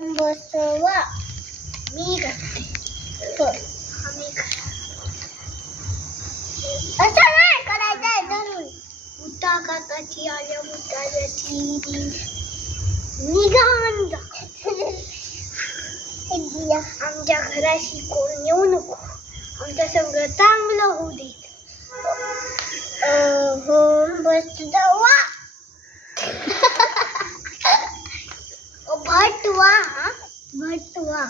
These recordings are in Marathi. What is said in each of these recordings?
बसवा मी करते आम्ही असं नाही करायचं धरून बुटा काकाची आल्या बुटाची निघान आमच्या घराशी कोण येऊ नको आमचं सगळं चांगलं होऊ दे हो बसवा भटवा भटवा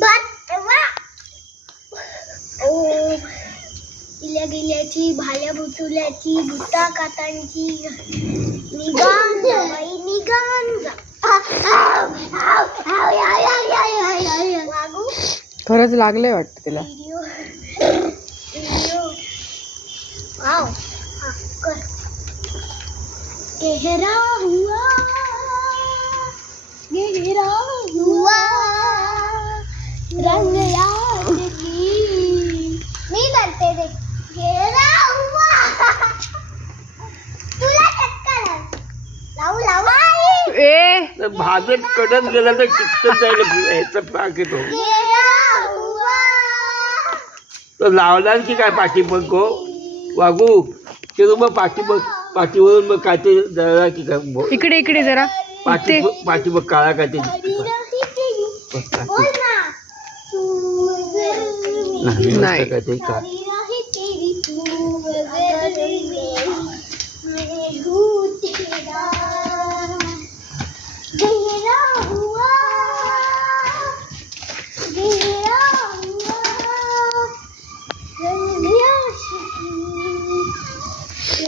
भटवा ओ इल्या गेल्याची भाल्या बुटुल्याची बुटा कातांची निघान जा बाई निघान जा वागू खरंच लागलंय वाटतं तिला. व्हिडिओ व्हिडिओ वाव हा कर गहरा हुआ रंग याद की मी करते रे गहरा हुआ तुला चक्कर लावू लावू ए तर भाजप कडत गेला तर किती जायला ह्याचा पाक येतो गहरा हुआ तो लावला की काय पाठीबग हो वागू ते मग पाठीवरून मग काय ते जळला की काय इकडे इकडे जरा इथे. पाठीबग काळा काय ते बोल ना नाही. काय ते का मैं हूँ तेरा